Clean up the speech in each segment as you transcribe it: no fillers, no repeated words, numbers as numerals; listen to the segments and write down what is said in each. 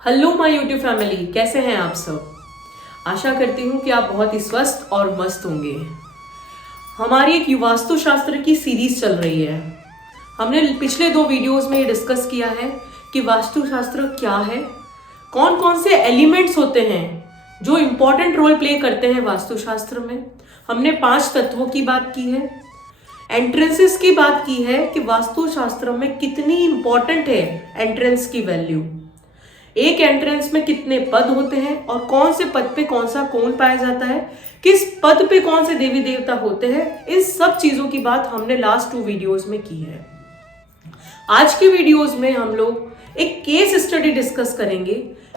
Hello my YouTube family, कैसे हैं आप सब। आशा करती हूँ कि आप बहुत ही स्वस्थ और मस्त होंगे। हमारी एक वास्तुशास्त्र की सीरीज चल रही है। हमने पिछले 2 वीडियोस में ये डिस्कस किया है कि वास्तुशास्त्र क्या है, कौन कौन से एलिमेंट्स होते हैं जो इम्पोर्टेंट रोल प्ले करते हैं वास्तुशास्त्र में। हमने 5 तत्वों की बात की है, एंट्रेंसेस की बात की है कि वास्तुशास्त्र में कितनी इंपॉर्टेंट है एंट्रेंस की वैल्यू, एक एंट्रेंस में कितने पद होते हैं और कौन से पद पे कौन सा कोण पाया जाता है, किस पद पे कौन से देवी देवता होते हैं। इन सब चीजों की बात हमने लास्ट 2 वीडियोस में की है। आज के वीडियोस में हम लोग एक केस स्टडी डिस्कस करेंगे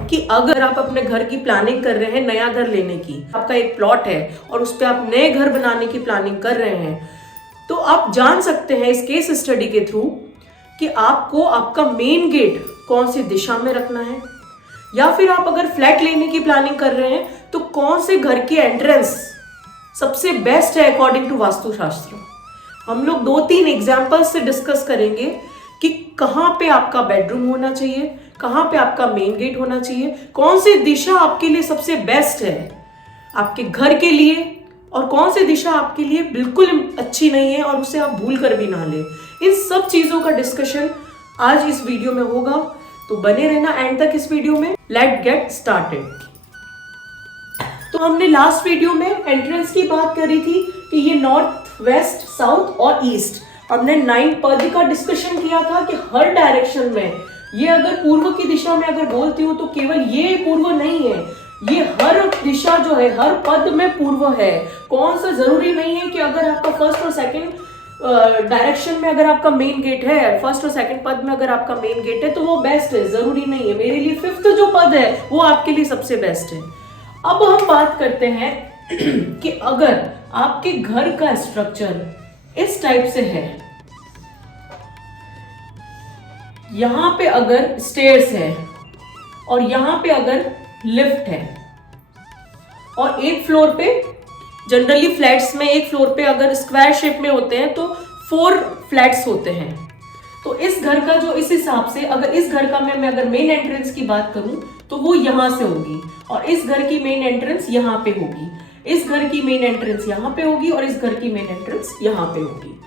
कि अगर आप अपने घर की प्लानिंग कर रहे हैं, नया घर लेने की, आपका एक प्लॉट है और उस पर आप नए घर बनाने की प्लानिंग कर रहे हैं, तो आप जान सकते हैं इस केस स्टडी के थ्रू कि आपको आपका मेन गेट कौन सी दिशा में रखना है, या फिर आप अगर फ्लैट लेने की प्लानिंग कर रहे हैं तो कौन से घर की एंट्रेंस सबसे बेस्ट है अकॉर्डिंग टू वास्तुशास्त्र। हम लोग 2-3 एग्जांपल्स से डिस्कस करेंगे कि कहाँ पे आपका बेडरूम होना चाहिए, कहाँ पे आपका मेन गेट होना चाहिए, कौन सी दिशा आपके लिए सबसे बेस्ट है आपके घर के लिए, और कौन सी दिशा आपके लिए बिल्कुल अच्छी नहीं है और उसे आप भूल कर भी ना लें। इन सब चीजों का डिस्कशन आज इस वीडियो में होगा, तो बने रहना एंड तक इस वीडियो में। Let get started. तो हमने लास्ट वीडियो में एंट्रेंस की बात करी थी कि ये नॉर्थ, वेस्ट, साउथ और ईस्ट। हमने 9 पद का डिस्कशन किया था कि हर डायरेक्शन में, ये अगर पूर्व की दिशा में अगर बोलती हूँ तो केवल ये पूर्व नहीं है, ये हर दिशा जो है हर पद में पूर्व है। कौन सा जरूरी नहीं है कि अगर आपका फर्स्ट और सेकंड डायरेक्शन में अगर आपका मेन गेट है, फर्स्ट और सेकंड पद में अगर आपका मेन गेट है तो वो बेस्ट है, जरूरी नहीं है। मेरे लिए 5th जो पद है वो आपके लिए सबसे बेस्ट है। अब हम बात करते हैं कि अगर आपके घर का स्ट्रक्चर इस टाइप से है, यहां पे अगर स्टेयर्स है और यहां पे अगर लिफ्ट है, और एक फ्लोर पे, जनरली फ्लैट्स में एक फ्लोर पे अगर स्क्वायर शेप में होते हैं तो 4 फ्लैट्स होते हैं, तो इस घर का जो इस हिसाब से, अगर इस घर का मैं अगर मेन एंट्रेंस की बात करूं तो वो यहां से होगी, और इस घर की मेन एंट्रेंस यहां पे होगी, इस घर की मेन एंट्रेंस यहां पे होगी, और इस घर की मेन एंट्रेंस यहां पे होगी।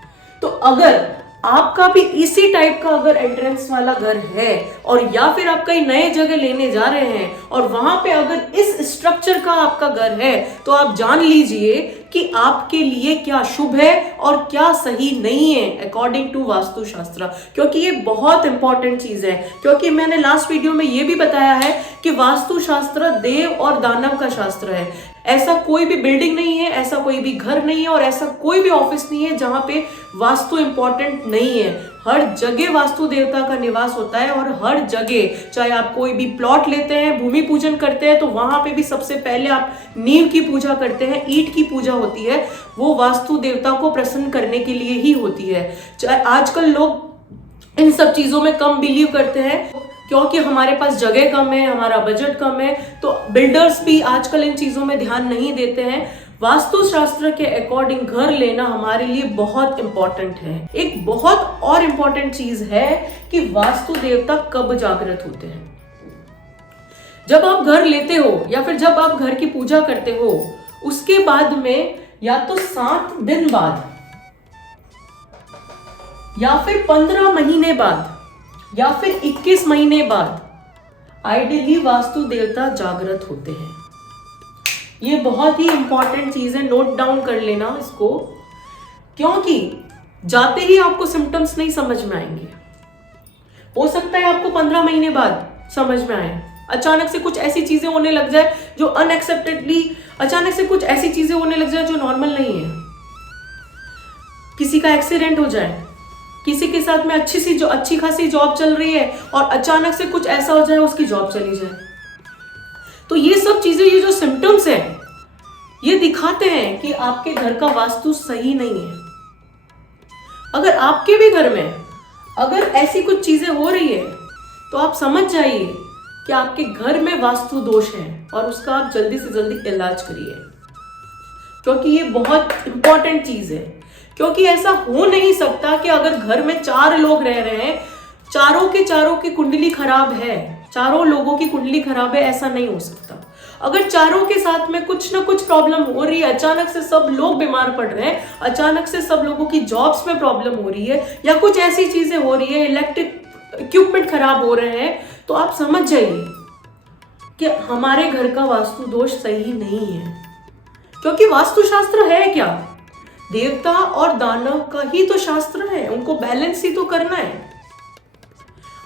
तो अगर आपका भी इसी टाइप का अगर एंट्रेंस वाला घर है, और या फिर आप कहीं नए जगह लेने जा रहे हैं और वहां पे अगर इस स्ट्रक्चर का आपका घर है, तो आप जान लीजिए कि आपके लिए क्या शुभ है और क्या सही नहीं है अकॉर्डिंग टू वास्तुशास्त्र। क्योंकि ये बहुत इंपॉर्टेंट चीज है, क्योंकि मैंने लास्ट वीडियो में ये भी बताया है कि वास्तुशास्त्र देव और दानव का शास्त्र है। ऐसा कोई भी बिल्डिंग नहीं है, ऐसा कोई भी घर नहीं है, और ऐसा कोई भी ऑफिस नहीं है जहां पे वास्तु इंपॉर्टेंट नहीं है। हर जगह वास्तु देवता का निवास होता है, और हर जगह, चाहे आप कोई भी प्लॉट लेते हैं, भूमि पूजन करते हैं, तो वहां पे भी सबसे पहले आप नींव की पूजा करते हैं, ईंट की पूजा होती है, वो वास्तु देवता को प्रसन्न करने के लिए ही होती है। चाहे आजकल लोग इन सब चीजों में कम बिलीव करते हैं क्योंकि हमारे पास जगह कम है, हमारा बजट कम है, तो बिल्डर्स भी आजकल इन चीजों में ध्यान नहीं देते हैं। वास्तुशास्त्र के अकॉर्डिंग घर लेना हमारे लिए बहुत इंपॉर्टेंट है। एक बहुत और इंपॉर्टेंट चीज है कि वास्तु देवता कब जागृत होते हैं। जब आप घर लेते हो या फिर जब आप घर की पूजा करते हो, उसके बाद में या तो 7 दिन बाद, या फिर 15 महीने बाद, या फिर 21 महीने बाद आइडियली वास्तु देवता जागृत होते हैं। ये बहुत ही इंपॉर्टेंट चीज है, नोट डाउन कर लेना इसको, क्योंकि जाते ही आपको सिम्टम्स नहीं समझ में आएंगे। हो सकता है आपको 15 महीने बाद समझ में आए, अचानक से कुछ ऐसी चीजें होने लग जाए जो अनएक्सेप्टेडली, अचानक से कुछ ऐसी चीजें होने लग जाए जो नॉर्मल नहीं है। किसी का एक्सीडेंट हो जाए, किसी के साथ में अच्छी खासी जॉब चल रही है और अचानक से कुछ ऐसा हो जाए उसकी जॉब चली जाए। तो ये सब चीजें, ये जो सिम्टम्स है, ये दिखाते हैं कि आपके घर का वास्तु सही नहीं है। अगर आपके भी घर में अगर ऐसी कुछ चीजें हो रही है तो आप समझ जाइए कि आपके घर में वास्तु दोष है, और उसका आप जल्दी से जल्दी इलाज करिए, क्योंकि ये बहुत इंपॉर्टेंट चीज है। क्योंकि ऐसा हो नहीं सकता कि अगर घर में 4 लोग रह रहे हैं, चारों की कुंडली खराब है, चारों लोगों की कुंडली खराब है ऐसा नहीं हो सकता। अगर चारों के साथ में कुछ ना कुछ प्रॉब्लम हो रही है, अचानक से सब लोग बीमार पड़ रहे हैं, अचानक से सब लोगों की जॉब्स में प्रॉब्लम हो रही है, या कुछ ऐसी चीजें हो रही है, इलेक्ट्रिक इक्विपमेंट खराब हो रहे हैं, तो आप समझ जाइए कि हमारे घर का वास्तु दोष सही नहीं है। क्योंकि वास्तुशास्त्र है क्या? देवता और दानव का ही तो शास्त्र है, उनको बैलेंस ही तो करना है।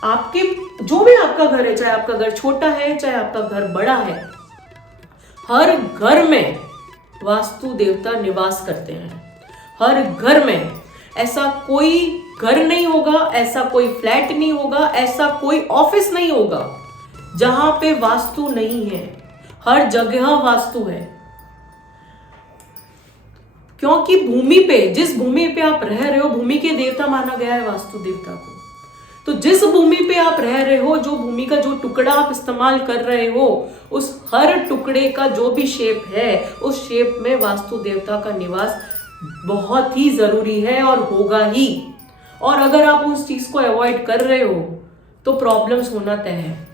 आपके जो भी आपका घर है, चाहे आपका घर छोटा है चाहे आपका घर बड़ा है, हर घर में वास्तु देवता निवास करते हैं। हर घर में ऐसा कोई घर नहीं होगा, ऐसा कोई फ्लैट नहीं होगा, ऐसा कोई ऑफिस नहीं होगा जहां पे वास्तु नहीं है। हर जगह वास्तु है। क्योंकि भूमि पे, जिस भूमि पे आप रह रहे हो, भूमि के देवता माना गया है वास्तु देवता को। तो जिस भूमि पे आप रह रहे हो, जो भूमि का जो टुकड़ा आप इस्तेमाल कर रहे हो, उस हर टुकड़े का जो भी शेप है, उस शेप में वास्तु देवता का निवास बहुत ही जरूरी है और होगा ही। और अगर आप उस चीज को अवॉइड कर रहे हो तो प्रॉब्लम्स होना तय है।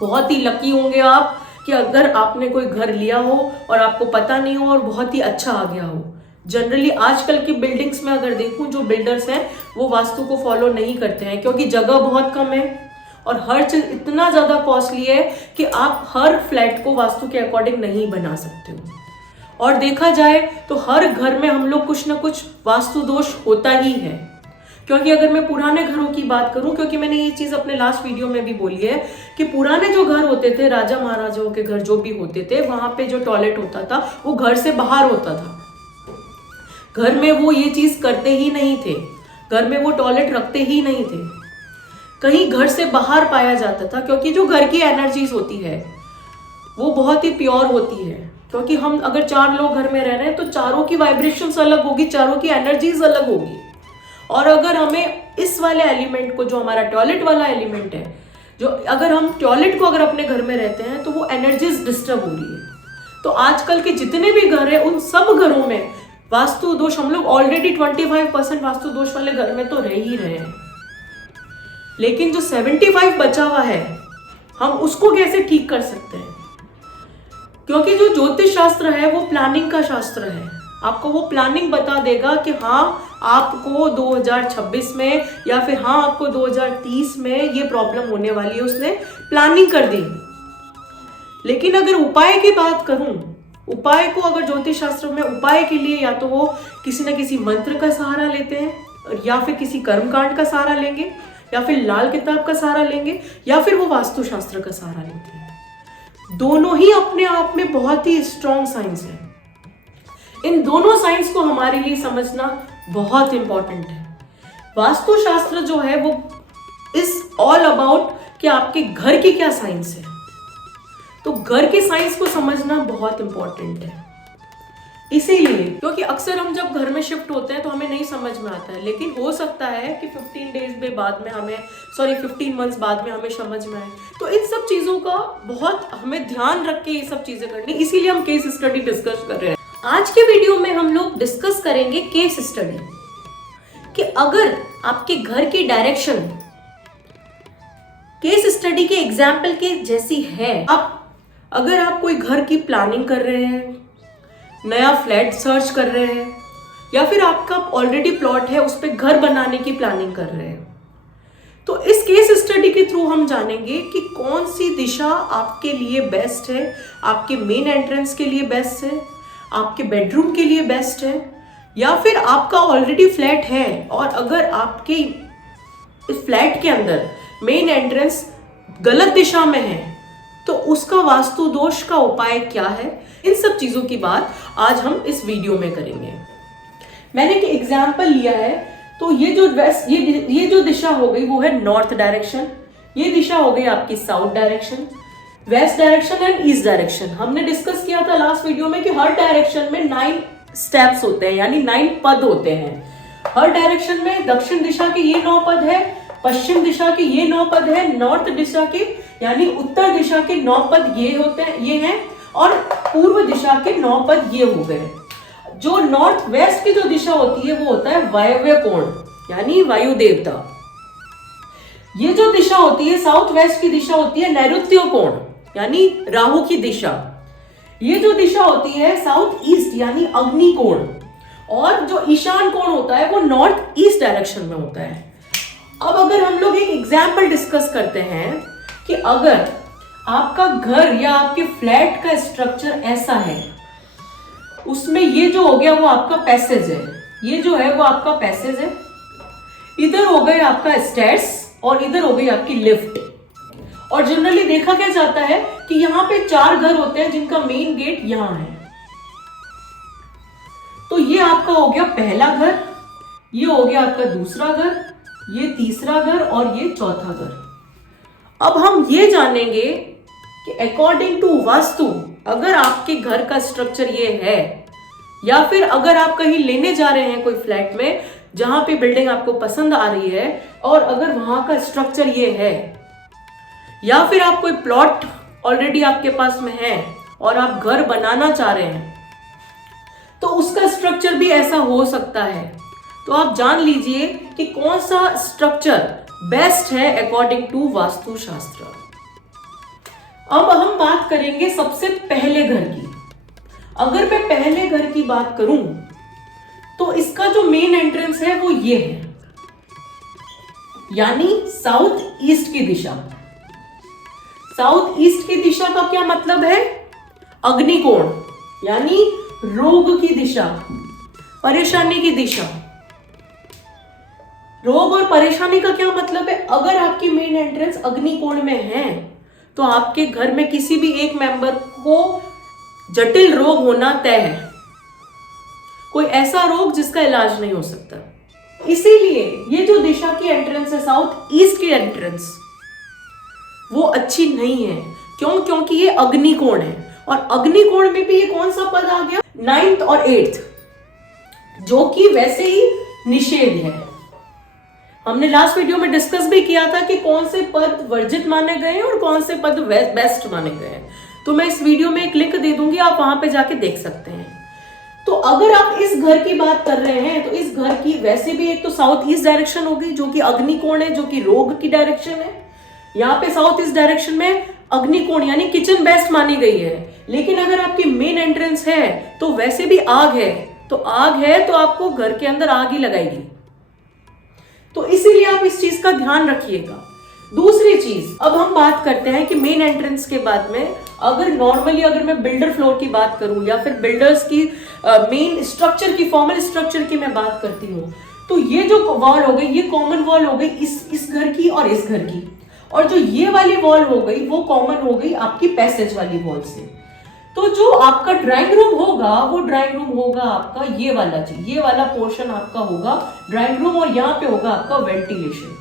बहुत ही लकी होंगे आप कि अगर आपने कोई घर लिया हो और आपको पता नहीं हो और बहुत ही अच्छा आ गया हो। जनरली आजकल की बिल्डिंग्स में अगर देखूं, जो बिल्डर्स हैं वो वास्तु को फॉलो नहीं करते हैं, क्योंकि जगह बहुत कम है और हर चीज इतना ज्यादा कॉस्टली है कि आप हर फ्लैट को वास्तु के अकॉर्डिंग नहीं बना सकते हो। और देखा जाए तो हर घर में हम लोग कुछ ना कुछ वास्तु दोष होता ही है। क्योंकि अगर मैं पुराने घरों की बात करूं, क्योंकि मैंने ये चीज अपने लास्ट वीडियो में भी बोली है कि पुराने जो घर होते थे, राजा महाराजाओं के घर जो भी होते थे, वहां पे जो टॉयलेट होता था वो घर से बाहर होता था। घर में वो ये चीज करते ही नहीं थे, घर में वो टॉयलेट रखते ही नहीं थे, कहीं घर से बाहर पाया जाता था। क्योंकि जो घर की एनर्जीज होती है वो बहुत ही प्योर होती है। क्योंकि हम अगर 4 लोग घर में रह रहे हैं तो चारों की वाइब्रेशंस अलग होगी, चारों की एनर्जीज अलग होगी। और अगर हमें इस वाले एलिमेंट को, जो हमारा टॉयलेट वाला एलिमेंट है, जो अगर हम टॉयलेट को अगर अपने घर में रहते हैं तो वो एनर्जीज डिस्टर्ब हो रही है। तो आजकल के जितने भी घर है उन सब घरों में वास्तु दोष, हम लोग ऑलरेडी 25% वास्तु दोष वाले घर में तो रह ही रहे हैं, लेकिन जो 75 बचा हुआ है हम उसको कैसे ठीक कर सकते हैं? क्योंकि जो ज्योतिष शास्त्र है वो प्लानिंग का शास्त्र है। आपको वो प्लानिंग बता देगा कि हाँ आपको 2026 में या फिर हाँ आपको 2030 में ये प्रॉब्लम होने वाली है, उसने प्लानिंग कर दी। लेकिन अगर उपाय की बात करूं, उपाय को अगर ज्योतिष शास्त्र में उपाय के लिए या तो वो किसी न किसी मंत्र का सहारा लेते हैं, या फिर किसी कर्मकांड का सहारा लेंगे, या फिर लाल किताब का सहारा लेंगे, या फिर वो वास्तु शास्त्र का सहारा लेते हैं। दोनों ही अपने आप में बहुत ही स्ट्रॉन्ग साइंस है। इन दोनों साइंस को हमारे लिए समझना बहुत इंपॉर्टेंट है। वास्तु शास्त्र जो है वो इज ऑल अबाउट कि आपके घर की क्या साइंस है। तो घर के साइंस को समझना बहुत इंपॉर्टेंट है। इसीलिए क्योंकि अक्सर हम जब घर में शिफ्ट होते हैं तो हमें नहीं समझ में आता है, लेकिन हो सकता है कि 15 मंथ्स बाद में हमें समझ में आए। तो इन सब चीजों का बहुत हमें ध्यान रख के ये सब चीजें करनी, इसीलिए हम केस स्टडी डिस्कस कर रहे हैं। आज के वीडियो में हम लोग डिस्कस करेंगे केस स्टडी, कि अगर आपके घर की डायरेक्शन केस स्टडी के एग्जाम्पल के जैसी है, अगर आप कोई घर की प्लानिंग कर रहे हैं, नया फ्लैट सर्च कर रहे हैं, या फिर आपका ऑलरेडी प्लॉट है उस पर घर बनाने की प्लानिंग कर रहे हैं, तो इस केस स्टडी के थ्रू हम जानेंगे कि कौन सी दिशा आपके लिए बेस्ट है, आपके मेन एंट्रेंस के लिए बेस्ट है, आपके बेडरूम के लिए बेस्ट है, या फिर आपका ऑलरेडी फ्लैट है और अगर आपके इस फ्लैट के अंदर मेन एंट्रेंस गलत दिशा में है तो उसका वास्तु दोष का उपाय क्या है। इन सब चीजों की बात आज हम इस वीडियो में करेंगे। मैंने एक एग्जाम्पल लिया है, तो ये जो दिशा हो गई वो है नॉर्थ डायरेक्शन, ये दिशा हो गई आपकी south direction, west direction and east direction. हमने डिस्कस किया था लास्ट वीडियो में कि हर डायरेक्शन में 9 स्टेप्स होते हैं, यानी 9 पद होते हैं। हर डायरेक्शन में दक्षिण दिशा के ये 9 पद है, पश्चिम दिशा के ये 9 पद है, नॉर्थ दिशा के यानी उत्तर दिशा के 9 पद ये होते हैं, ये हैं, और पूर्व दिशा के 9 पद ये हो गए। जो नॉर्थ वेस्ट की जो दिशा होती है वो होता है वायव्य कोण, यानी वायु देवता। ये जो दिशा होती है साउथ वेस्ट की दिशा होती है नैऋत्य कोण यानी राहु की दिशा। ये जो दिशा होती है साउथ ईस्ट यानी अग्नि कोण, और जो ईशान कोण होता है वो नॉर्थ ईस्ट डायरेक्शन में होता है। अब अगर हम लोग एक एग्जाम्पल डिस्कस करते हैं कि अगर आपका घर या आपके फ्लैट का स्ट्रक्चर ऐसा है, उसमें ये जो हो गया वो आपका पैसेज है, ये जो है वो आपका पैसेज है, इधर हो गए आपका स्टेयर्स और इधर हो गई आपकी लिफ्ट। और जनरली देखा क्या जाता है कि यहाँ पे 4 घर होते हैं जिनका मेन गेट यहाँ है। तो ये आपका हो गया पहला घर, ये हो गया आपका दूसरा घर, ये तीसरा घर और ये चौथा घर। अब हम ये जानेंगे कि अकॉर्डिंग टू वास्तु अगर आपके घर का स्ट्रक्चर ये है, या फिर अगर आप कहीं लेने जा रहे हैं कोई फ्लैट में जहां पे बिल्डिंग आपको पसंद आ रही है और अगर वहां का स्ट्रक्चर ये है, या फिर आप कोई प्लॉट ऑलरेडी आपके पास में है और आप घर बनाना चाह रहे हैं, तो उसका स्ट्रक्चर भी ऐसा हो सकता है। तो आप जान लीजिए कि कौन सा स्ट्रक्चर बेस्ट है अकॉर्डिंग टू वास्तु शास्त्र। अब हम बात करेंगे सबसे पहले घर की। अगर मैं पहले घर की बात करूं तो इसका जो मेन एंट्रेंस है वो ये है, यानी साउथ ईस्ट की दिशा। साउथ ईस्ट की दिशा का क्या मतलब है? अग्निकोण यानी रोग की दिशा, परेशानी की दिशा। रोग और परेशानी का क्या मतलब है? अगर आपकी मेन एंट्रेंस अग्निकोण में है तो आपके घर में किसी भी एक मेंबर को जटिल रोग होना तय है, कोई ऐसा रोग जिसका इलाज नहीं हो सकता। इसीलिए ये जो दिशा की एंट्रेंस है साउथ ईस्ट की एंट्रेंस, वो अच्छी नहीं है। क्यों? क्योंकि ये अग्निकोण है, और अग्निकोण में भी ये कौन सा पद आ गया? 9th और 8th, जो कि वैसे ही निषेध है। हमने लास्ट वीडियो में डिस्कस भी किया था कि कौन से पद वर्जित माने गए हैं और कौन से पद बेस्ट माने गए हैं। तो मैं इस वीडियो में एक लिंक दे दूंगी, आप वहां पे जाके देख सकते हैं। तो अगर आप इस घर की बात कर रहे हैं तो इस घर की वैसे भी एक तो साउथ ईस्ट डायरेक्शन होगी जो कि अग्निकोण है, जो कि रोग की डायरेक्शन है। यहाँ पे साउथ ईस्ट डायरेक्शन में अग्निकोण यानी किचन बेस्ट मानी गई है। लेकिन अगर आपकी मेन एंट्रेंस है तो वैसे भी आग है, तो आग है तो आपको घर के अंदर आग ही लगाएगी। तो इसीलिए आप इस चीज का ध्यान रखिएगा। दूसरी चीज, अब हम बात करते हैं कि मेन एंट्रेंस के बाद में अगर नॉर्मली अगर मैं बिल्डर फ्लोर की बात करूं या फिर बिल्डर्स की मेन स्ट्रक्चर की, फॉर्मल स्ट्रक्चर की मैं बात करती हूँ, तो ये जो वॉल हो गई ये कॉमन वॉल हो गई इस घर की और इस घर की, और जो ये वाली वॉल हो गई वो कॉमन हो गई आपकी पैसेज वाली वॉल से। तो जो आपका ड्राइंग रूम होगा वो ड्राइंग रूम होगा आपका ये वाला चीज, ये वाला पोर्शन आपका होगा ड्राइंग रूम, और यहाँ पे होगा आपका वेंटिलेशन,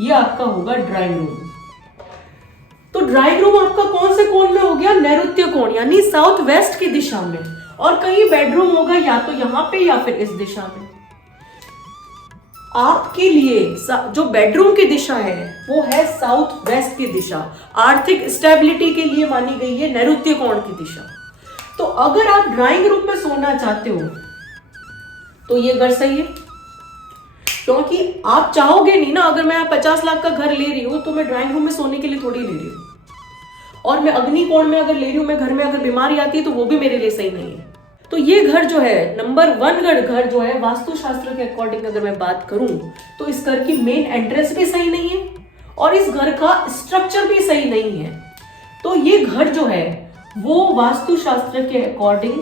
ये आपका होगा ड्राइंग रूम। तो ड्राइंग रूम आपका कौन से कोण में हो गया? नैऋत्य कोण यानी साउथ वेस्ट की दिशा में, और कहीं बेडरूम होगा या तो यहाँ पे या फिर इस दिशा में। आपके लिए जो बेडरूम की दिशा है वो है साउथ वेस्ट की दिशा, आर्थिक स्टेबिलिटी के लिए मानी गई है नैऋत्य कोण की दिशा। तो अगर आप ड्राइंग रूम में सोना चाहते हो तो ये घर सही है, क्योंकि आप चाहोगे नहीं ना, अगर मैं 50 लाख का घर ले रही हूं तो मैं ड्राइंग रूम में सोने के लिए थोड़ी ले रही हूँ, और मैं अग्निकोण में अगर ले रही हूँ, मैं घर में अगर बीमारी आती है तो वो भी मेरे लिए सही नहीं है। तो ये घर जो है नंबर 1 घर जो है वास्तुशास्त्र के अकॉर्डिंग अगर मैं बात करूं तो इस घर की मेन एंट्रेंस भी सही नहीं है और इस घर का स्ट्रक्चर भी सही नहीं है। तो ये घर जो है वो वास्तुशास्त्र के अकॉर्डिंग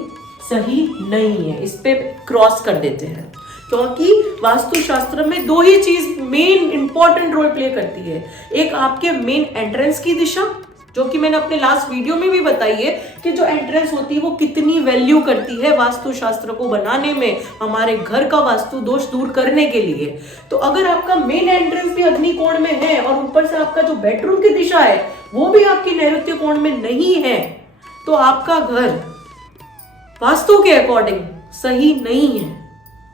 सही नहीं है, इस पे क्रॉस कर देते हैं, क्योंकि वास्तुशास्त्र में 2 ही चीज मेन इंपॉर्टेंट रोल प्ले करती है। एक आपके मेन एंट्रेंस की दिशा, जो कि मैंने अपने लास्ट वीडियो में भी बताई है कि जो एंट्रेंस होती है वो कितनी वैल्यू करती है वास्तुशास्त्र को बनाने में, हमारे घर का वास्तु दोष दूर करने के लिए। तो अगर आपका मेन एंट्रेंस भी अग्निकोण में है और ऊपर से आपका जो बेडरूम की दिशा है वो भी आपकी नैऋत्य कोण में नहीं है, तो आपका घर वास्तु के अकॉर्डिंग सही नहीं है।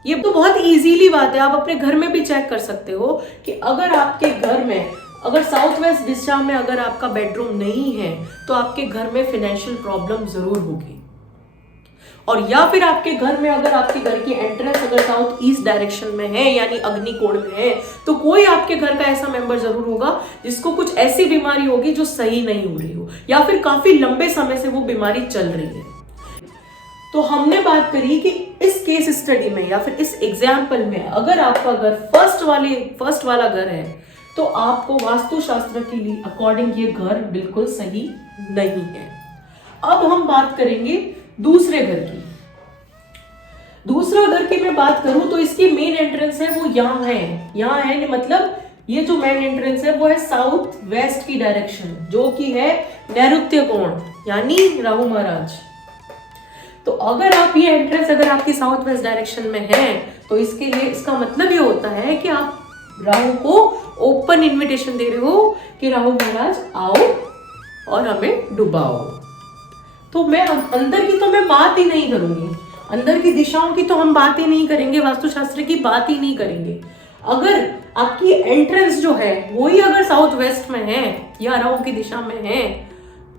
ये तो बहुत इजीली बात है, आप अपने घर में भी चेक कर सकते हो कि अगर आपके घर में अगर साउथ वेस्ट दिशा में अगर आपका बेडरूम नहीं है तो आपके घर में फाइनेंशियल प्रॉब्लम जरूर होगी। और या फिर आपके घर में अगर आपके घर की एंट्रेंस अगर साउथ ईस्ट डायरेक्शन में है यानी अग्निकोण में है, तो कोई आपके घर का ऐसा मेंबर जरूर होगा जिसको कुछ ऐसी बीमारी होगी जो सही नहीं हो रही हो, या फिर काफी लंबे समय से वो बीमारी चल रही है। तो हमने बात करी कि इस केस स्टडी में या फिर इस एग्जाम्पल में अगर आपका घर फर्स्ट वाला घर है तो आपको वास्तुशास्त्र के लिए अकॉर्डिंग ये घर बिल्कुल सही नहीं है। अब हम बात करेंगे दूसरे घर की। दूसरा घर की मैं बात करूं तो इसकी मेन एंट्रेंस है वो यहाँ है, मतलब ये जो मेन एंट्रेंस है वो है साउथ वेस्ट की डायरेक्शन, जो कि है नैऋत्य कोण यानी राहु महाराज। तो अगर आप ये एंट्रेंस अगर आपकी साउथ वेस्ट डायरेक्शन में है तो इसके लिए इसका मतलब ये होता है कि आप राहु को ओपन इनविटेशन दे रहे हो कि राहु महाराज आओ और हमें डुबाओ। तो मैं अंदर की तो मैं बात ही नहीं करूंगी, अंदर की दिशाओं की तो हम बात ही नहीं करेंगे, वास्तुशास्त्र की बात ही नहीं करेंगे। अगर आपकी एंट्रेंस जो है वही अगर साउथ वेस्ट में है या राहु की दिशा में है,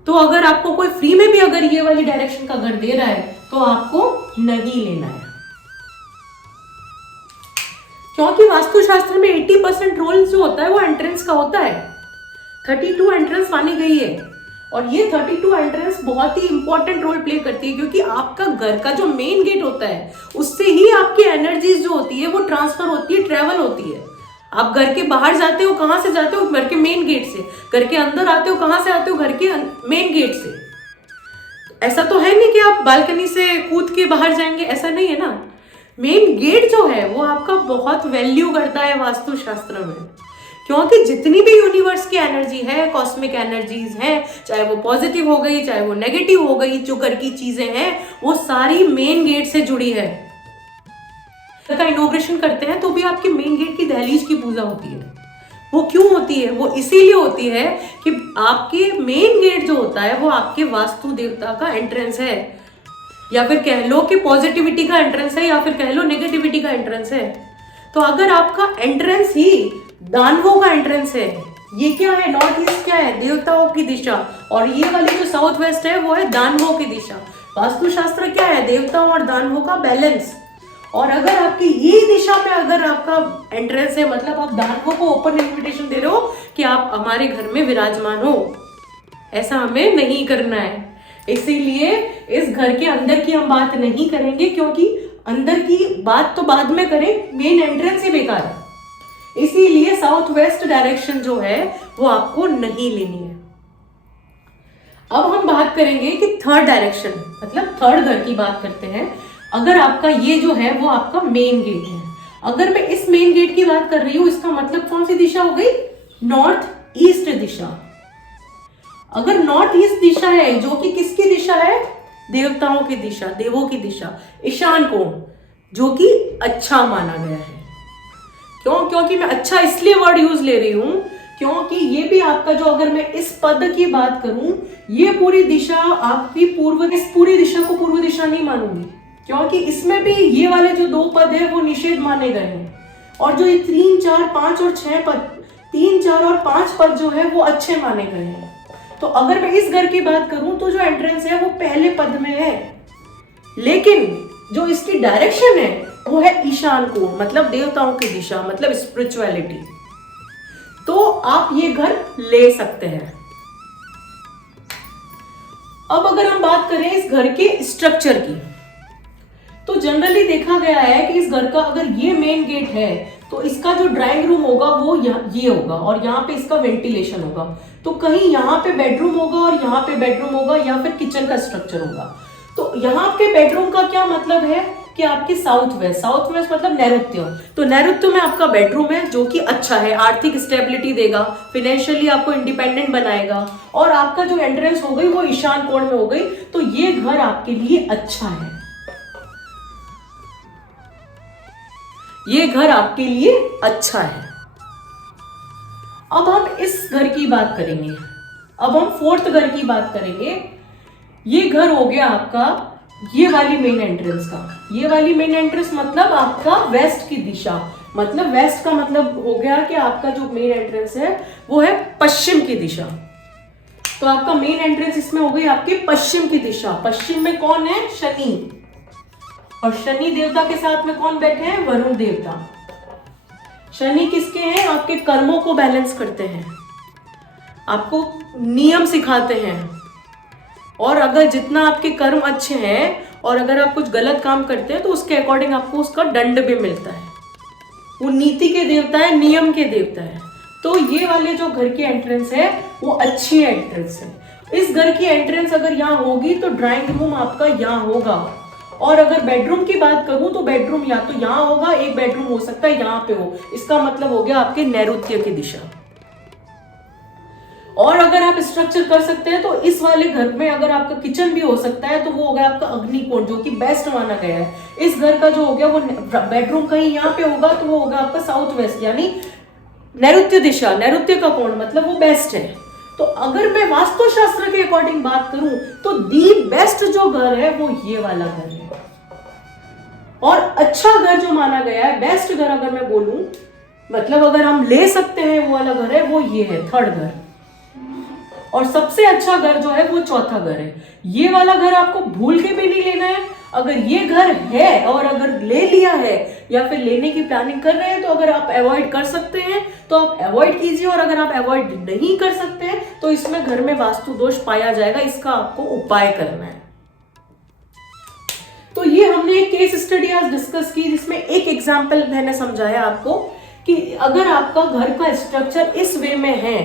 तो अगर आपको कोई फ्री में भी अगर ये वाली डायरेक्शन का घर दे रहा है तो आपको नहीं लेना है, क्योंकि वास्तुशास्त्र में 80% रोल जो होता है वो एंट्रेंस का होता है। 32 एंट्रेंस मानी गई है और ये 32 एंट्रेंस बहुत ही इंपॉर्टेंट रोल प्ले करती है, क्योंकि आपका घर का जो मेन गेट होता है उससे ही आपकी एनर्जीज जो होती है वो ट्रांसफर होती है, ट्रेवल होती है। आप घर के बाहर जाते हो, कहां से जाते हो? घर के मेन गेट से। घर के अंदर आते हो, कहां से आते हो? घर के मेन गेट से। ऐसा तो है नहीं कि आप बालकनी से कूद के बाहर जाएंगे, ऐसा नहीं है ना। मेन गेट जो है वो आपका बहुत वैल्यू करता है वास्तुशास्त्र में, क्योंकि जितनी भी यूनिवर्स की एनर्जी है, कॉस्मिक एनर्जीज हैं, चाहे वो पॉजिटिव हो गई चाहे वो नेगेटिव हो गई, जो घर की चीजें हैं वो सारी मेन गेट से जुड़ी है। का इनॉग्रेशन करते हैं तो भी आपके मेन गेट की दहलीज की पूजा होती है। वो क्यों होती है? वो इसीलिए होती है कि आपके मेन गेट जो होता है वो आपके वास्तु देवता का एंट्रेंस है, या फिर कह लो कि पॉजिटिविटी का एंट्रेंस है, या फिर कह लो नेगेटिविटी का एंट्रेंस है। तो अगर आपका एंट्रेंस ही दानवों का एंट्रेंस है, ये क्या है? नॉर्थ ईस्ट क्या है? देवताओं की दिशा, और ये वाली जो साउथ वेस्ट है वो है दानवों की दिशा। वास्तुशास्त्र क्या है? देवताओं और दानवों का बैलेंस। और अगर आपकी ये दिशा में अगर आपका एंट्रेंस है, मतलब आप दानवों को ओपन इन्विटेशन दे रहे हो कि आप हमारे घर में विराजमान हो। ऐसा हमें नहीं करना है, इसीलिए इस घर के अंदर की हम बात नहीं करेंगे, क्योंकि अंदर की बात तो बाद में करें, मेन एंट्रेंस ही बेकार है। इसीलिए साउथ वेस्ट डायरेक्शन जो है वो आपको नहीं लेनी है। अब हम बात करेंगे कि थर्ड डायरेक्शन, मतलब थर्ड घर की बात करते हैं। अगर आपका ये जो है वो आपका मेन गेट है, अगर मैं इस मेन गेट की बात कर रही हूं, इसका मतलब कौन सी दिशा हो गई? नॉर्थ ईस्ट दिशा। अगर नॉर्थ ईस्ट दिशा है, जो कि किसकी दिशा है? देवताओं की दिशा, देवों की दिशा, ईशान कोण, जो कि अच्छा माना गया है। क्यों? क्योंकि मैं अच्छा इसलिए वर्ड यूज ले रही हूं क्योंकि ये भी आपका जो, अगर मैं इस पद की बात करूं, ये पूरी दिशा आपकी इस पूरी दिशा को पूर्व दिशा नहीं मानूंगी, क्योंकि इसमें भी ये वाले जो 2 पद है वो निषेध माने गए हैं, और जो ये 3, 4, 5 और 6 पद, 3, 4 और 5 पद जो है वो अच्छे माने गए हैं। तो अगर मैं इस घर की बात करूं तो जो एंट्रेंस है वो पहले पद में है, लेकिन जो इसकी डायरेक्शन है वो है ईशान कोण, मतलब देवताओं की दिशा, मतलब स्पिरिचुअलिटी। तो आप ये घर ले सकते हैं। अब अगर हम बात करें इस घर के स्ट्रक्चर की, तो जनरली देखा गया है कि इस घर का अगर ये मेन गेट है तो इसका जो ड्राइंग रूम होगा वो ये होगा, और यहाँ पे इसका वेंटिलेशन होगा। तो कहीं यहाँ पे बेडरूम होगा और यहाँ पे बेडरूम होगा, या फिर किचन का स्ट्रक्चर होगा। तो यहाँ पे बेडरूम का क्या मतलब है कि आपके साउथ वेस्ट मतलब नैऋत्य। तो नैऋत्य में आपका बेडरूम है जो कि अच्छा है, आर्थिक स्टेबिलिटी देगा, फाइनेंशियली आपको इंडिपेंडेंट बनाएगा, और आपका जो एंट्रेंस हो गई वो ईशान कोण में हो गई। तो ये घर आपके लिए अच्छा है, ये घर आपके लिए अच्छा है। अब हम इस घर की बात करेंगे, अब हम फोर्थ घर की बात करेंगे। ये घर हो गया आपका ये वाली मेन एंट्रेंस का, ये वाली मेन एंट्रेंस मतलब आपका वेस्ट की दिशा, मतलब वेस्ट का मतलब हो गया कि आपका जो मेन एंट्रेंस है वो है पश्चिम की दिशा। तो आपका मेन एंट्रेंस इसमें हो गई आपकी पश्चिम की दिशा। पश्चिम में कौन है? शनि। और शनि देवता के साथ में कौन बैठे हैं? वरुण देवता। शनि किसके हैं? आपके कर्मों को बैलेंस करते हैं, आपको नियम सिखाते हैं, और अगर जितना आपके कर्म अच्छे हैं और अगर आप कुछ गलत काम करते हैं तो उसके अकॉर्डिंग आपको उसका दंड भी मिलता है। वो नीति के देवता है, नियम के देवता है। तो ये वाले जो घर की एंट्रेंस है वो अच्छी एंट्रेंस है। इस घर की एंट्रेंस अगर यहाँ होगी तो ड्राइंग रूम आपका यहाँ होगा, और अगर बेडरूम की बात करूं तो बेडरूम या तो यहाँ होगा, एक बेडरूम हो सकता है यहाँ पे हो। इसका मतलब हो गया आपके नैऋत्य की दिशा। और अगर आप स्ट्रक्चर कर सकते हैं तो इस वाले घर में अगर आपका किचन भी हो सकता है तो वो हो गया आपका अग्निकोण, जो कि बेस्ट माना गया है। इस घर का जो हो गया वो बेडरूम कहीं यहाँ पे होगा तो वो होगा आपका साउथ वेस्ट, यानी नैऋत्य दिशा, नैऋत्य का कोण, मतलब वो बेस्ट है। तो अगर मैं वास्तुशास्त्र के अकॉर्डिंग बात करूं तो दी बेस्ट जो घर है वो ये वाला घर है। और अच्छा घर जो माना गया है, बेस्ट घर अगर मैं बोलूं, मतलब अगर हम ले सकते हैं वो वाला घर है, वो ये है थर्ड घर। और सबसे अच्छा घर जो है वो चौथा घर है। ये वाला घर आपको भूल के भी नहीं लेना है। अगर ये घर है और अगर ले लिया है या फिर लेने की प्लानिंग कर रहे हैं तो अगर आप अवॉइड कर सकते हैं तो आप अवॉइड कीजिए, और अगर आप अवॉइड नहीं कर सकते हैं तो इसमें घर में वास्तु दोष पाया जाएगा, इसका आपको उपाय करना है। तो ये हमने एक केस स्टडी आज डिस्कस की, जिसमें एक एग्जाम्पल मैंने समझाया आपको कि अगर आपका घर का स्ट्रक्चर इस वे में है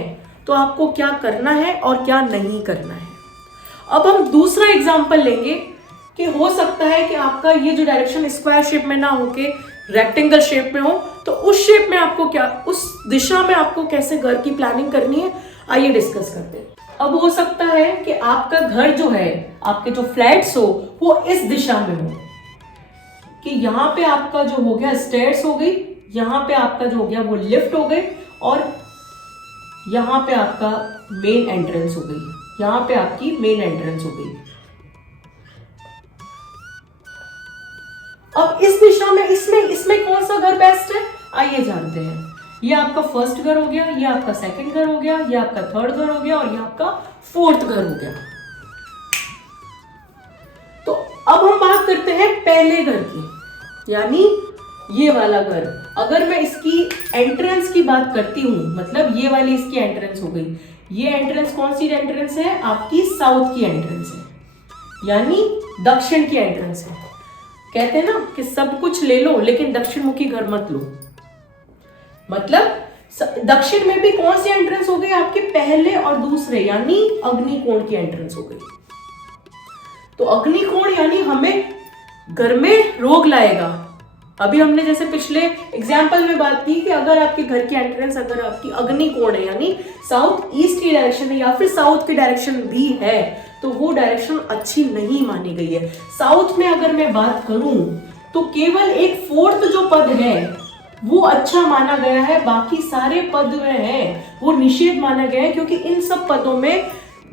तो आपको क्या करना है और क्या नहीं करना है। अब हम दूसरा एग्जाम्पल लेंगे कि हो सकता है कि आपका ये जो डायरेक्शन स्क्वायर शेप में ना होके रेक्टेंगल शेप में हो, तो उस शेप में आपको क्या, उस दिशा में आपको कैसे घर की प्लानिंग करनी है, आइए डिस्कस करते हैं। अब हो सकता है कि आपका घर जो है, आपके जो फ्लैट्स हो वो इस दिशा में हो, कि यहाँ पे आपका जो हो गया स्टेयर्स हो गई, यहाँ पे आपका जो हो गया वो लिफ्ट हो गई, और यहाँ पे आपका मेन एंट्रेंस हो गई, यहाँ पे आपकी मेन एंट्रेंस हो गई। अब इस दिशा में इसमें कौन सा घर बेस्ट है, आइए जानते हैं। ये आपका फर्स्ट घर हो गया, ये आपका सेकंड घर हो गया, ये आपका थर्ड घर हो गया, और ये आपका फोर्थ घर हो गया। तो अब हम बात करते हैं पहले घर की, यानी ये वाला घर। अगर मैं इसकी एंट्रेंस की बात करती हूं, मतलब ये वाली इसकी एंट्रेंस हो गई। ये एंट्रेंस कौन सी एंट्रेंस है? आपकी साउथ की एंट्रेंस है, यानी दक्षिण की एंट्रेंस है। कहते हैं ना कि सब कुछ ले लो लेकिन दक्षिण मुखी घर मत लो। मतलब दक्षिण में भी कौन सी एंट्रेंस हो गई? आपके पहले और दूसरे, यानी अग्निकोण की एंट्रेंस हो गई। तो अग्निकोण यानी हमें घर में रोग लाएगा। अभी हमने जैसे पिछले एग्जाम्पल में बात की कि अगर आपके घर की एंट्रेंस अगर आपकी अग्निकोण है, यानी साउथ ईस्ट की डायरेक्शन है या फिर साउथ की डायरेक्शन भी है, तो वो डायरेक्शन अच्छी नहीं मानी गई है। साउथ में अगर मैं बात करूं तो केवल एक फोर्थ जो पद है वो अच्छा माना गया है, बाकी सारे पद में है वो निषेध माना गया है, क्योंकि इन सब पदों में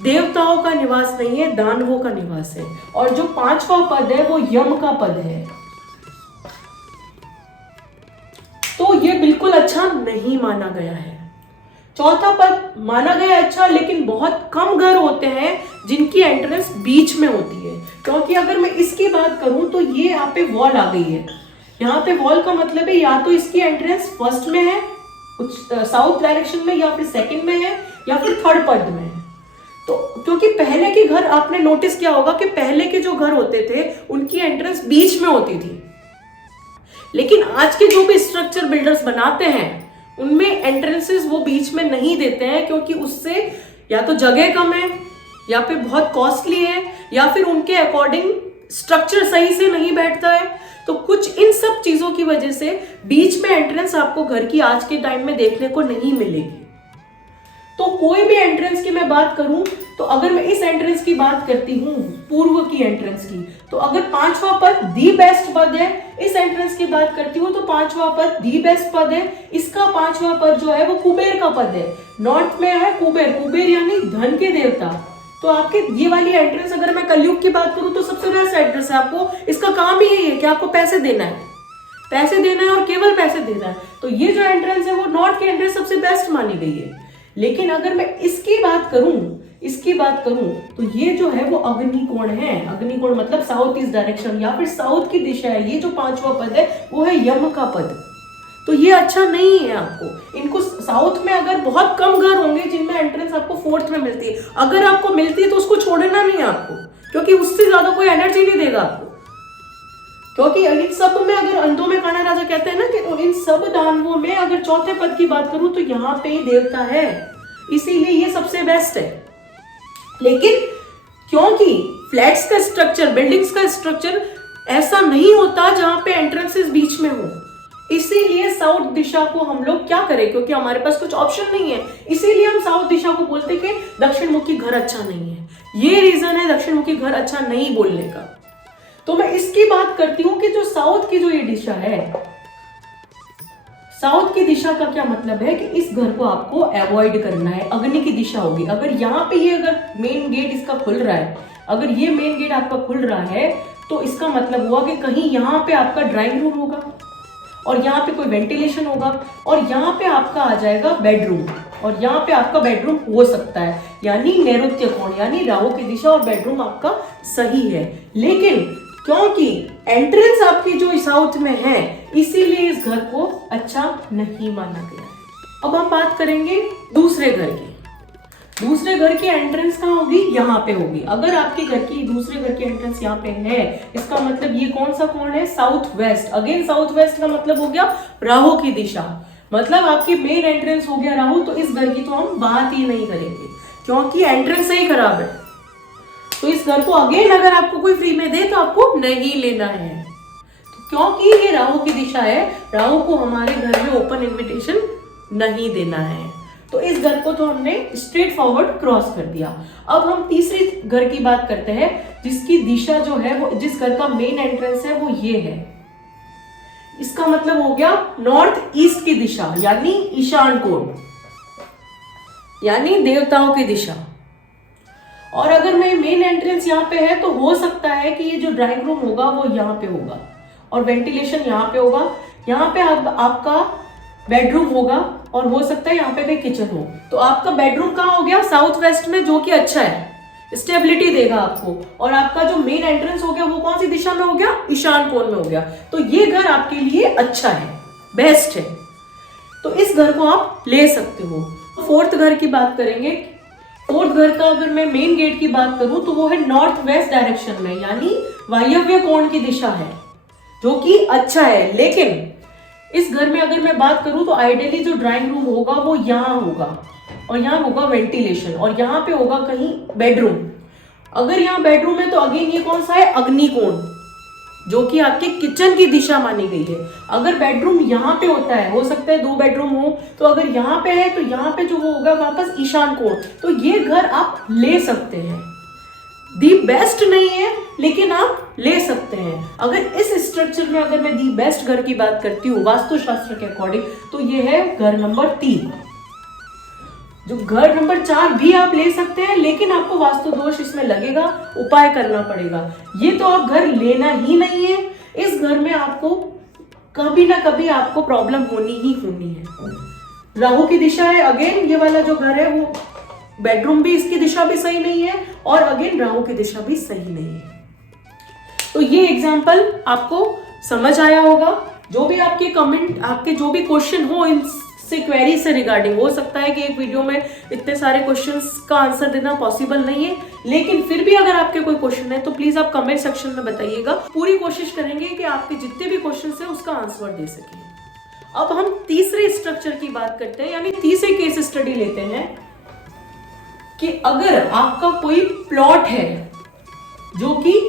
देवताओं का निवास नहीं है, दानवों का निवास है। और जो पांचवा पद है वो यम का पद है, तो ये बिल्कुल अच्छा नहीं माना गया है। चौथा पद माना गया अच्छा, लेकिन बहुत कम घर होते हैं जिनकी एंट्रेंस बीच में होती है। क्योंकि अगर मैं इसकी बात करूं तो ये यहाँ पे वॉल आ गई है। यहाँ पे वॉल का मतलब है या तो इसकी एंट्रेंस फर्स्ट में है, साउथ डायरेक्शन में, या फिर सेकंड में है, या फिर थर्ड पद में है। तो क्योंकि पहले के घर आपने नोटिस किया होगा कि पहले के जो घर होते थे उनकी एंट्रेंस बीच में होती थी, लेकिन आज के जो भी स्ट्रक्चर बिल्डर्स बनाते हैं उनमें एंट्रेंसेस वो बीच में नहीं देते हैं, क्योंकि उससे या तो जगह कम है, या फिर बहुत कॉस्टली है, या फिर उनके अकॉर्डिंग स्ट्रक्चर सही से नहीं बैठता है। तो कुछ इन सब चीजों की वजह से बीच में एंट्रेंस आपको घर की आज के टाइम में देखने को नहीं मिलेगी। तो कोई भी एंट्रेंस की मैं बात करूं तो अगर मैं इस एंट्रेंस की बात करती हूं, पूर्व की एंट्रेंस की, तो अगर पांचवा पद दी बेस्ट पद है, इस एंट्रेंस की बात करती हूं तो पांचवा पद दी बेस्ट पद है। इसका पांचवा पद जो है वो कुबेर का पद है। नॉर्थ में है कुबेर, कुबेर यानी धन के देवता। तो आपके ये वाली एंट्रेंस अगर मैं कलयुग की बात करूं तो सबसे बेस्ट एंट्रेंस है। आपको इसका काम ही यही है कि आपको पैसे देना है, पैसे देना है और केवल पैसे देना है। तो ये जो एंट्रेंस है वो नॉर्थ की एंट्रेंस सबसे बेस्ट मानी गई है। लेकिन अगर मैं इसकी बात करूं इसकी बात करूं तो ये जो है वो अग्निकोण है। अग्निकोण मतलब साउथ ईस्ट डायरेक्शन या फिर साउथ की दिशा है। ये जो पांचवा पद है वो है यम का पद। तो ये अच्छा नहीं है आपको। इनको साउथ में अगर बहुत कम घर होंगे जिनमें एंट्रेंस आपको फोर्थ में मिलती है, अगर आपको मिलती है तो उसको छोड़ना नहीं है आपको, क्योंकि उससे ज्यादा कोई एनर्जी नहीं देगा आपको। क्योंकि इन सब में अगर अंधों में कान्हा राजा कहते हैं ना कि इन सब दानवों में अगर चौथे पद की बात करूं तो यहाँ पे ही देवता है, इसीलिए ये सबसे बेस्ट है। लेकिन क्योंकि फ्लैट्स का स्ट्रक्चर, बिल्डिंग्स का स्ट्रक्चर ऐसा नहीं होता जहां पे एंट्रेंसेस बीच में हो, इसीलिए साउथ दिशा को हम लोग क्या करें, क्योंकि हमारे पास कुछ ऑप्शन नहीं है, इसीलिए हम साउथ दिशा को बोलते कि दक्षिण मुखी घर अच्छा नहीं है। ये रीजन है दक्षिण मुखी घर अच्छा नहीं बोलने का। तो मैं इसकी बात करती हूं कि जो साउथ की जो ये दिशा है, साउथ की दिशा का क्या मतलब है कि इस घर को आपको अवॉइड करना है। अग्नि की दिशा होगी। अगर यहाँ पे ये अगर मेन गेट इसका खुल रहा है, अगर ये मेन गेट आपका खुल रहा है तो इसका मतलब हुआ कि कहीं यहाँ पे आपका ड्राइंग रूम होगा और यहाँ पे कोई वेंटिलेशन होगा और यहाँ पे आपका आ जाएगा बेडरूम और यहाँ पे आपका बेडरूम हो सकता है, यानी नैऋत्य कोण यानी राहु की दिशा और बेडरूम आपका सही है। लेकिन क्योंकि एंट्रेंस आपकी जो साउथ में है इसीलिए इस घर को अच्छा नहीं माना गया है। अब हम बात करेंगे दूसरे घर की। दूसरे घर की एंट्रेंस कहाँ होगी? यहाँ पे होगी। अगर आपके घर की दूसरे घर की एंट्रेंस यहाँ पे है, इसका मतलब ये कौन सा कोण है? South west. Again south west का मतलब हो गया राहु की दिशा, मतलब आपकी मेन एंट्रेंस हो गया राहु। तो इस घर की तो हम बात ही नहीं करेंगे क्योंकि एंट्रेंस ही खराब है। तो इस घर को अगेन अगर आपको कोई फ्री में दे तो आपको नहीं लेना है, तो क्योंकि ये राहु की दिशा है, राहु को हमारे घर में ओपन इनविटेशन नहीं देना है। तो इस घर को तो हमने स्ट्रेट फॉरवर्ड क्रॉस कर दिया। अब हम तीसरी घर की बात करते हैं जिसकी दिशा जो है वो, जिस घर का मेन एंट्रेंस है वो ये है। इसका मतलब हो गया नॉर्थ ईस्ट की दिशा यानी ईशान कोण, यानी देवताओं की दिशा। और अगर मैं मेन एंट्रेंस यहाँ पे है तो हो सकता है कि ये जो ड्राइंग रूम होगा वो यहाँ पे होगा और वेंटिलेशन यहाँ पे होगा। यहाँ पे आपका बेडरूम होगा और हो सकता है यहाँ पे भी किचन हो। तो आपका बेडरूम कहाँ हो गया? साउथ वेस्ट में, जो कि अच्छा है, स्टेबिलिटी देगा आपको। और आपका जो मेन एंट्रेंस हो गया वो कौन सी दिशा में हो गया? ईशान कोण में हो गया। तो ये घर आपके लिए अच्छा है, बेस्ट है, तो इस घर को आप ले सकते हो। फोर्थ घर की बात करेंगे। फोर्थ घर का अगर मैं मेन गेट की बात करूं तो वो है नॉर्थ वेस्ट डायरेक्शन में, यानी वायव्य कोण की दिशा है, जो कि अच्छा है। लेकिन इस घर में अगर मैं बात करूं तो आइडियली जो ड्राइंग रूम होगा वो यहाँ होगा और यहाँ होगा वेंटिलेशन और यहाँ पे होगा कहीं बेडरूम। अगर यहाँ बेडरूम है तो अगेन ये कौन सा है? अग्निकोण, जो कि आपके किचन की दिशा मानी गई है। अगर बेडरूम यहाँ पे होता है, हो सकता है 2 बेडरूम हो, तो अगर यहाँ पे है तो यहाँ पे जो होगा वापस ईशान कोण। तो ये घर आप ले सकते हैं। दी बेस्ट नहीं है लेकिन आप ले सकते हैं। अगर इस स्ट्रक्चर में अगर मैं दी बेस्ट घर की बात करती हूँ वास्तुशास्त्र के अकॉर्डिंग तो ये है घर नंबर 3। जो घर नंबर 4 भी आप ले सकते हैं, लेकिन आपको वास्तु दोष इसमें लगेगा, उपाय करना पड़ेगा। ये तो आप घर लेना ही नहीं है। इस घर में आपको कभी ना कभी आपको प्रॉब्लम होनी ही होनी है। राहु की दिशा है, अगेन ये वाला जो घर है वो बेडरूम भी इसकी दिशा भी सही नहीं है और अगेन राहु की दिशा भी सही नहीं है। तो ये एग्जाम्पल आपको समझ आया होगा। जो भी आपके कमेंट, आपके जो भी क्वेश्चन हो इन से क्वेरी से रिगार्डिंग, हो सकता है कि एक वीडियो में इतने सारे क्वेश्चंस का आंसर देना पॉसिबल नहीं है, लेकिन फिर भी अगर आपके कोई क्वेश्चन है तो प्लीज आप कमेंट सेक्शन में बताइएगा। पूरी कोशिश करेंगे कि आपके जितने भी क्वेश्चन है उसका आंसर दे सकें। अब हम तीसरे स्ट्रक्चर की बात करते हैं, यानी तीसरे केस स्टडी लेते हैं कि अगर आपका कोई प्लॉट है जो कि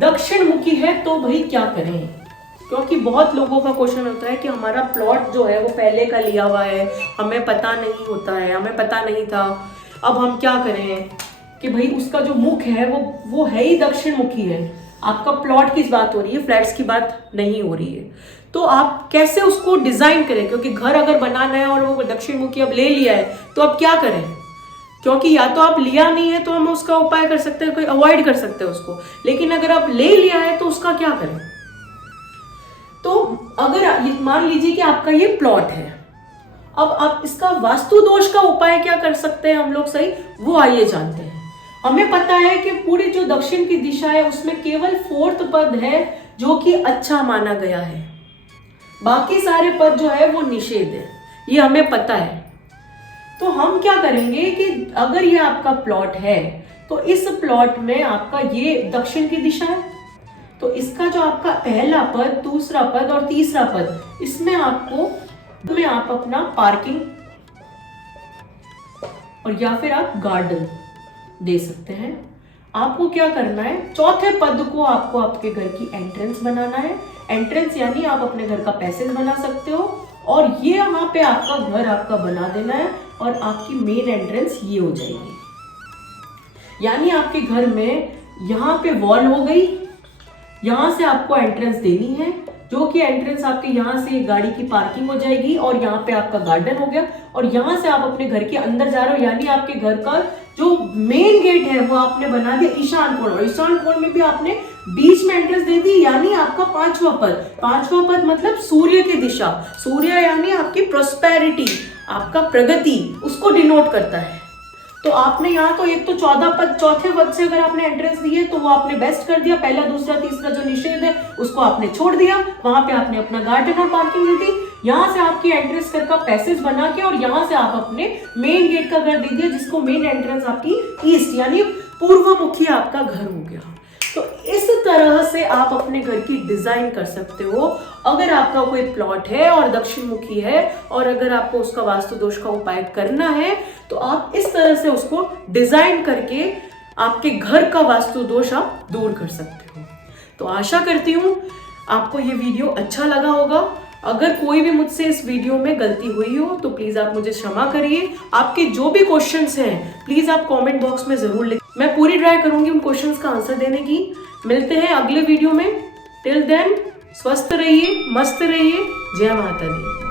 दक्षिण मुखी है तो भाई क्या करें। क्योंकि बहुत लोगों का क्वेश्चन होता है कि हमारा प्लॉट जो है वो पहले का लिया हुआ है, हमें पता नहीं होता है, हमें पता नहीं था, अब हम क्या करें कि भाई उसका जो मुख है वो है ही दक्षिण मुखी है। आपका प्लॉट की बात हो रही है, फ्लैट्स की बात नहीं हो रही है। तो आप कैसे उसको डिजाइन करें, क्योंकि घर अगर बनाना है और वो दक्षिण मुखी अब ले लिया है तो अब क्या करें। क्योंकि या तो आप लिया नहीं है तो हम उसका उपाय कर सकते हैं, कोई अवॉइड कर सकते हैं उसको, लेकिन अगर आप ले लिया है तो उसका क्या करें। तो अगर मान लीजिए कि आपका ये प्लॉट है अब आप इसका वास्तु दोष का उपाय क्या कर सकते हैं हम लोग सही, वो आइए जानते हैं। हमें पता है कि पूरी जो दक्षिण की दिशा है उसमें केवल 4th पद है जो कि अच्छा माना गया है, बाकी सारे पद जो है वो निषेध है, ये हमें पता है। तो हम क्या करेंगे कि अगर ये आपका प्लॉट है तो इस प्लॉट में आपका ये दक्षिण की दिशा है, तो इसका जो आपका पहला पद, दूसरा पद और तीसरा पद, इसमें आप अपना पार्किंग और या फिर आप गार्डन दे सकते हैं। आपको क्या करना है, चौथे पद को आपको आपके घर की एंट्रेंस बनाना है। एंट्रेंस यानी आप अपने घर का पैसेज बना सकते हो और ये वहां पे आपका घर आपका बना देना है और आपकी मेन एंट्रेंस ये हो जाएगी। यानी आपके घर में यहाँ पे वॉल हो गई, यहां से आपको एंट्रेंस देनी है, जो कि एंट्रेंस आपके यहाँ से गाड़ी की पार्किंग हो जाएगी और यहाँ पे आपका गार्डन हो गया और यहाँ से आप अपने घर के अंदर जा रहे हो, यानी आपके घर का जो मेन गेट है वो आपने बना दिया ईशान कोण, और ईशान कोण में भी आपने बीच में एंट्रेंस दे दी, यानी आपका पांचवा पद मतलब सूर्य की दिशा, सूर्य यानी आपकी प्रोस्पेरिटी, आपका प्रगति, उसको डिनोट करता है। तो आपने यहाँ तो एक तो 14 पद, चौथे पद से अगर आपने एंट्रेंस दी है तो वो आपने बेस्ट कर दिया, पहला दूसरा तीसरा जो निषेध है उसको आपने छोड़ दिया, वहां पे आपने अपना गार्डन और पार्किंग दे दी, यहाँ से आपकी एंट्रेंस घर का पैसेज बना के और यहाँ से आप अपने मेन गेट का घर दे दिया, जिसको मेन एंट्रेंस आपकी ईस्ट यानी पूर्वमुखी आपका घर हो गया। तो इस तरह से आप अपने घर की डिजाइन कर सकते हो। अगर आपका कोई प्लॉट है और दक्षिण मुखी है और अगर आपको उसका वास्तु दोष का उपाय करना है तो आप इस तरह से उसको डिजाइन करके आपके घर का वास्तु दोष आप दूर कर सकते हो। तो आशा करती हूँ आपको ये वीडियो अच्छा लगा होगा। अगर कोई भी मुझसे इस वीडियो में गलती हुई हो तो प्लीज आप मुझे क्षमा करिए। आपके जो भी क्वेश्चंस हैं प्लीज आप कमेंट बॉक्स में जरूर लिखें, मैं पूरी ट्राई करूंगी उन क्वेश्चंस का आंसर देने की। मिलते हैं अगले वीडियो में, टिल देन स्वस्थ रहिए, मस्त रहिए, जय माता दी।